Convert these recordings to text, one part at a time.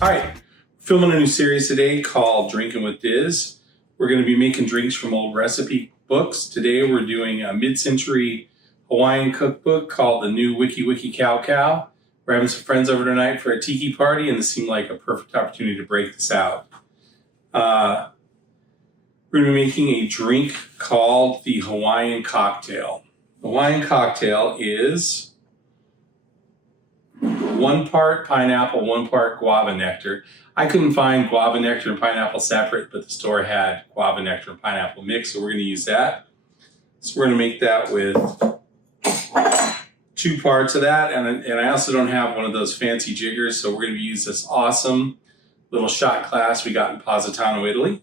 All right, filming a new series today called Drinking with Diz. We're going to be making drinks from old recipe books. Today we're doing a mid-century Hawaiian cookbook called the new Wiki Wiki Kau Kau. We're having some friends over tonight for a tiki party, and this seemed like a perfect opportunity to break this out. We're going to be making a drink called the Hawaiian Cocktail. The Hawaiian Cocktail is 1 part pineapple, 1 part guava nectar. I couldn't find guava nectar and pineapple separate, but the store had guava nectar and pineapple mix, so we're going to use that. So we're going to make that with 2 parts of that, and I also don't have one of those fancy jiggers, so we're going to use this awesome little shot glass we got in Positano, Italy.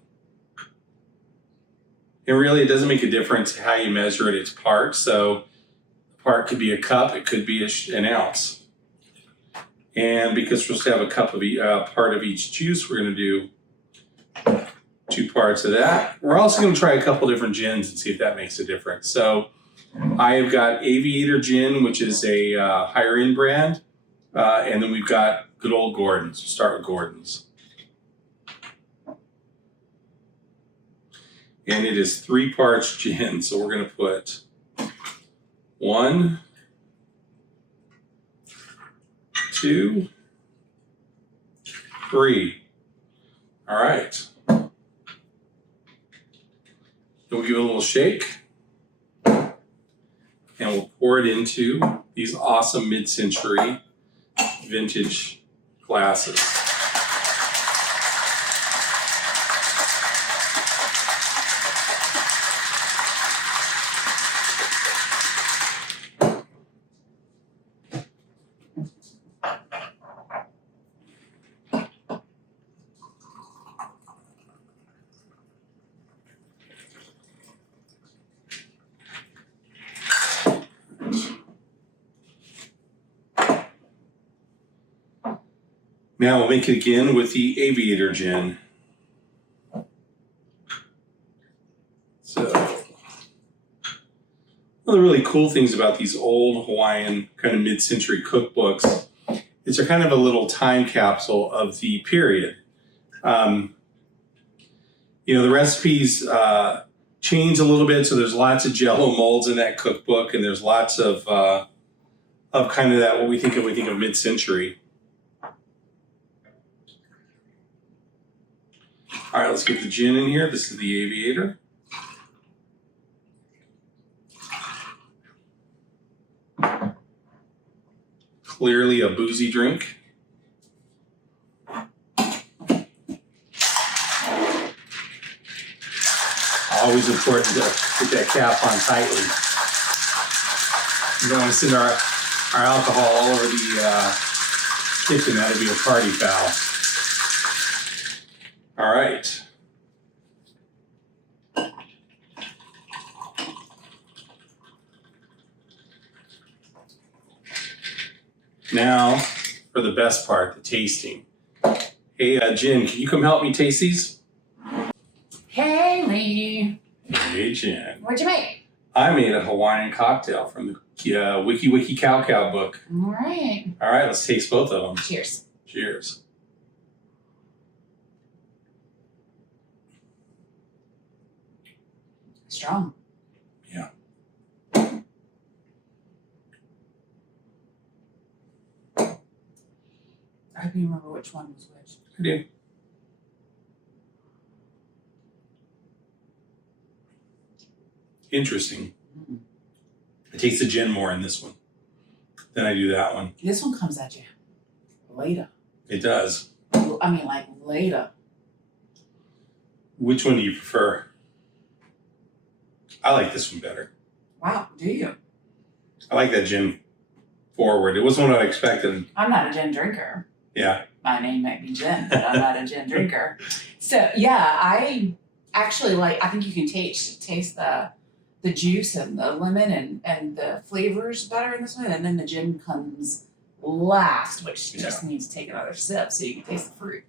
And really, it doesn't make a difference how you measure it, it's parts. So a part could be a cup, it could be an ounce. And because we're supposed to have a cup of part of each juice, we're going to do 2 parts of that. We're also going to try a couple different gins and see if that makes a difference. So I have got Aviator Gin, which is a higher end brand. And then we've got good old Gordon's. We'll start with Gordon's. And it is 3 parts gin. So we're going to put 1, 2, 3. All right. Then we'll give it a little shake. And we'll pour it into these awesome mid-century vintage glasses. Now we'll make it again with the Aviator Gin. So, one of the really cool things about these old Hawaiian kind of mid-century cookbooks is they're kind of a little time capsule of the period. The recipes change a little bit, so there's lots of Jello molds in that cookbook, and there's lots of kind of that what we think of mid-century. All right, let's get the gin in here. This is the Aviator. Clearly a boozy drink. Always important to get that cap on tightly. You don't want to send our alcohol all over the kitchen. That'll be a party foul. All right. Now for the best part, the tasting. Hey, Jen, can you come help me taste these? Hey, Lee. Hey, Jen. What'd you make? I made a Hawaiian cocktail from the Wiki Wiki Kau Kau book. All right. All right, let's taste both of them. Cheers. Cheers. Strong. Yeah. I hope you remember which one was which. I do. Interesting. Mm. I taste the gin more in this one than I do that one. This one comes at you later. It does. I mean, like later. Which one do you prefer? I like this one better. Wow, do you? I like that gin forward. It wasn't what I expected. I'm not a gin drinker. Yeah. My name might be Jen, but I'm not a gin drinker. So yeah, I actually like. I think you can taste the juice and the lemon and the flavors better in this one, and then the gin comes last, which just needs to take another sip so you can taste the fruit.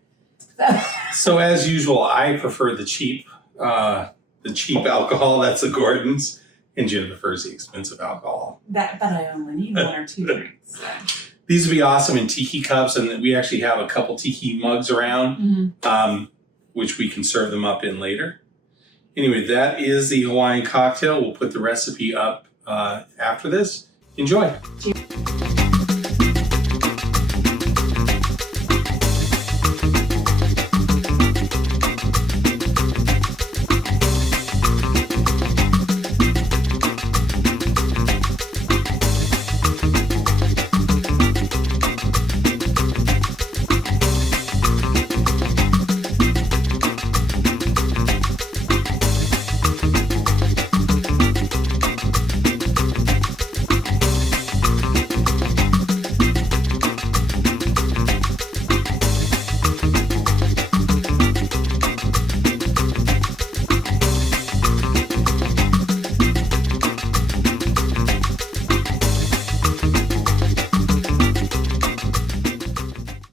So as usual, I prefer the cheap alcohol. That's the Gordon's, and Jen prefers the expensive alcohol. But I only need 1 or 2 drinks. So. These would be awesome in tiki cups, and we actually have a couple tiki mugs around, which we can serve them up in later. Anyway, that is the Hawaiian cocktail. We'll put the recipe up after this. Enjoy.